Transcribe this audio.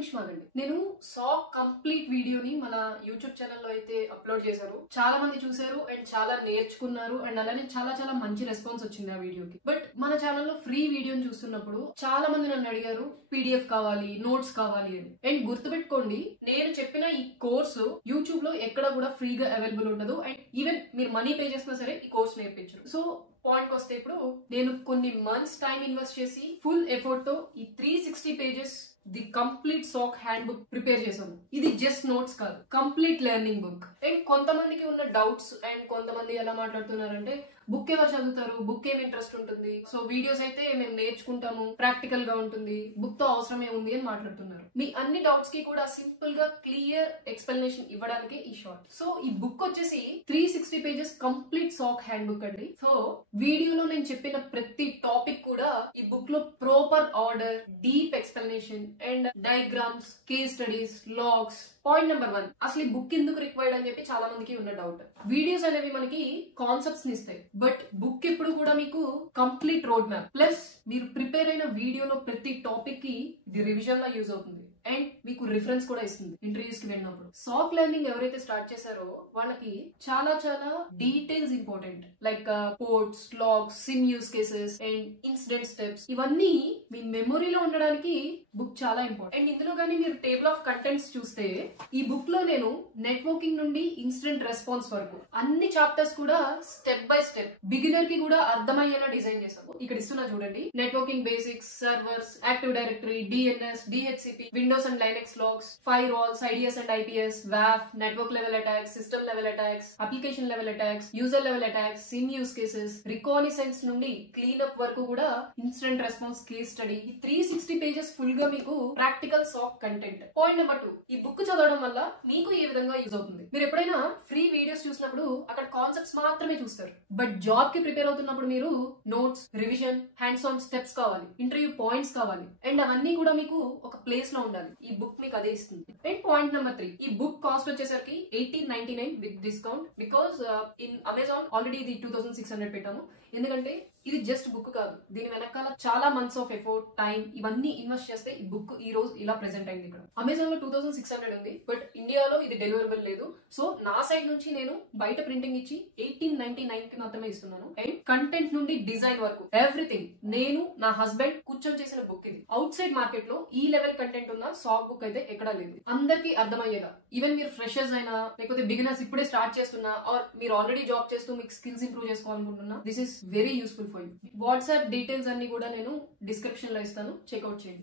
నిమిషం ఆగండి. నేను సాక్ కంప్లీట్ వీడియోని మన యూట్యూబ్ ఛానల్లో అయితే అప్లోడ్ చేశారు. చాలా మంది చూసారు అండ్ చాలా నేర్చుకున్నారు అండ్ అలానే చాలా చాలా మంచి రెస్పాన్స్ వచ్చింది ఆ వీడియోకి. బట్ మన ఛానల్లో ఫ్రీ వీడియోని చూస్తున్నప్పుడు చాలా మంది నన్ను అడిగారు పీడిఎఫ్ కావాలి, నోట్స్ కావాలి అని. అండ్ గుర్తుపెట్టుకోండి, నేను చెప్పిన ఈ కోర్సు యూట్యూబ్ లో ఎక్కడ కూడా ఫ్రీగా అవైలబుల్ ఉండదు. అండ్ ఈవెన్ మీరు మనీ పే చేసినా సరే ఈ కోర్స్ నేర్పించరు. సో పాయింట్ వస్తే ఇప్పుడు నేను కొన్ని మంత్స్ టైం ఇన్వెస్ట్ చేసి ఫుల్ ఎఫర్ట్ తో ఈ 360 pages the complete SOC handbook prepare చేసాము. ఇది జస్ట్ నోట్స్ కాదు, కంప్లీట్ లెర్నింగ్ బుక్. అండ్ కొంతమందికి ఉన్న డౌట్స్ అండ్ కొంతమంది ఎలా మాట్లాడుతున్నారంటే బుక్ ఎవరు చదువుతారు, బుక్ ఏం ఇంట్రెస్ట్ ఉంటుంది, సో వీడియోస్ అయితే మేము నేర్చుకుంటాము, ప్రాక్టికల్ గా ఉంటుంది, బుక్ తో అవసరమే ఉంది అని మాట్లాడుతున్నారు. మీ అన్ని డౌట్స్ కి కూడా సింపుల్ గా క్లియర్ ఎక్స్ప్లెనేషన్ ఇవ్వడానికి ఈ షార్ట్. సో ఈ బుక్ వచ్చేసి 360 pages complete SOC handbook అండి. సో వీడియోలో నేను చెప్పిన ప్రతి టాపిక్ కూడా ఈ బుక్ లో proper order, deep explanation and diagrams, case studies, logs. Point number 1, అసలు ఈ బుక్ ఎందుకు రిక్వైర్డ్ అని చెప్పి చాలా మందికి ఉన్న డౌట్. వీడియోస్ అనేవి మనకి కాన్సెప్ట్స్ ని ఇస్తాయి, బట్ బుక్ ఎప్పుడు కూడా మీకు కంప్లీట్ రోడ్ మ్యాప్ ప్లస్ మీరు ప్రిపేర్ అయిన వీడియోలో ప్రతి టాపిక్ కి ఇది రివిజన్ లా యూజ్ అవుతుంది అండ్ మీకు రిఫరెన్స్ కూడా ఇస్తుంది ఇంటర్వ్యూస్ కి వెళ్ళినప్పుడు. సాక్ లెర్నింగ్ ఎవరైతే స్టార్ట్ చేశారో వాళ్ళకి చాలా చాలా details important, like codes, logs, SIEM use cases and incident steps. ఇవన్నీ మీ మెమొరీలో ఉండడానికి బుక్ చాలా ఇంపార్టెంట్. అండ్ ఇందులో కానీ మీరు టేబుల్ ఆఫ్ కంటెంట్స్ చూస్తే ఈ బుక్ లో నేను నెట్వర్కింగ్ నుండి ఇన్సిడెంట్ రెస్పాన్స్ వరకు అన్ని చాప్టర్స్ కూడా స్టెప్ బై స్టెప్ బిగినర్ కి కూడా అర్థమయ్యేలా డిజైన్ చేశాము. ఇక్కడ ఇస్తున్నా చూడండి, networking basics, servers, active directory, DNS, DHCP, Windows and Linux logs, firewalls, IDS and IPS, వాఫ్, network level attacks, system level attacks, application level attacks, user level attacks, SIEM use cases, reconnaissance నుండి cleanup వరకు కూడా incident response, case study. ఈ 360 pages full గా మీకు practical సాక్ content. Point number 2, ఈ book చదవడం వల్ల మీకు ఏ విధంగా యూజ్ అవుతుంది. మీరు ఎప్పుడైనా ఫ్రీ వీడియోస్ చూసినప్పుడు అక్కడ కాన్సెప్ట్స్ మాత్రమే చూస్తారు, బట్ జాబ్ కి ప్రిపేర్ అవుతున్నప్పుడు మీరు notes, revision, hands on steps కావాలి, ఇంటర్వ్యూ పాయింట్స్ కావాలి అండ్ అవన్నీ కూడా మీకు ఒక ప్లేస్ లో ఉండాలి. ఈ బుక్ మీకు అదే ఇస్తుంది. అండ్ పాయింట్ నెంబర్ 3, ఈ బుక్ కాస్ట్ వచ్చేసరికి 1899 with discount. Because in Amazon already ఇది 2600 పెట్టాము. ఎందుకంటే ఇది జస్ట్ బుక్ కాదు, దీని వెనకాల చాలా మంత్స్ ఆఫ్ ఎఫోర్ట్, టైం ఇవన్నీ ఇన్వెస్ట్ చేస్తే ఈ బుక్ ఈ రోజు ఇలా ప్రెసెంట్ అయింది. ఇక్కడ అమెజాన్ లో 2600 ఉంది, బట్ ఇండియాలో ఇది డెలివరబుల్ లేదు. సో నా సైడ్ నుంచి నేను బయట ప్రింటింగ్ ఇచ్చి 1899 కి మాత్రమే ఇస్తున్నాను. అండ్ కంటెంట్ నుండి డిజైన్ వరకు ఎవ్రీథింగ్ నేను, నా హస్బెండ్ కూర్చొని చేసిన బుక్ ఇది. అవుట్ సైడ్ మార్కెట్ లో ఈ లెవెల్ కంటెంట్ ఉన్న సాక్ బుక్ అయితే ఎక్కడా లేదు. అందరికి అర్థమయ్యేలా, ఈవెన్ మీరు ఫ్రెషర్స్ అయినా లేకపోతే బిగినర్స్ ఇప్పుడే స్టార్ట్ చేస్తున్నా ఆర్ మీరు ఆల్రెడీ జాబ్ చేస్తూ మీకు స్కిల్స్ ఇంప్రూవ్ చేసుకోవాలనుకుంటున్నా, this is very useful for you. WhatsApp details అన్ని కూడా నేను డిస్క్రిప్షన్ లో ఇస్తాను, చెక్అవుట్ చేయండి.